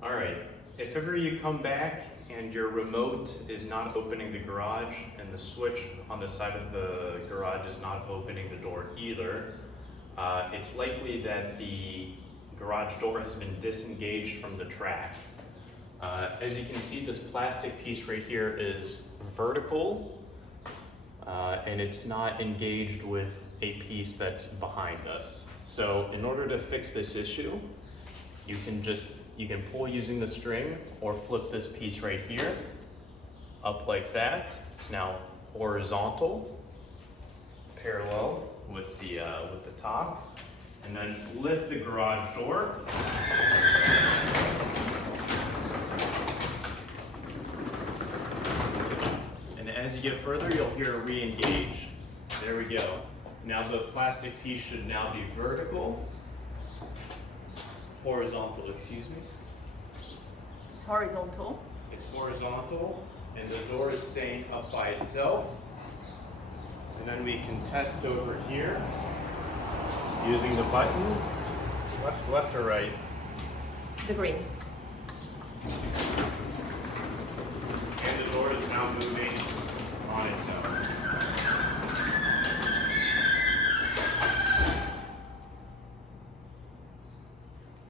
All right, if ever you come back and your remote is not opening the garage and the switch on the side of the garage is not opening the door either, it's likely that the garage door has been disengaged from the track. As you can see, this plastic piece right here is vertical and it's not engaged with a piece that's behind us. So in order to fix this issue, you can pull using the string or flip this piece right here up like that. It's now horizontal, parallel with the top, and then lift the garage door. And as you get further, you'll hear a re-engage. There we go. Now the plastic piece should now be vertical. Horizontal, excuse me. It's horizontal. It's horizontal, and the door is staying up by itself. And then we can test over here using the button, left or right. The green. And the door is now moving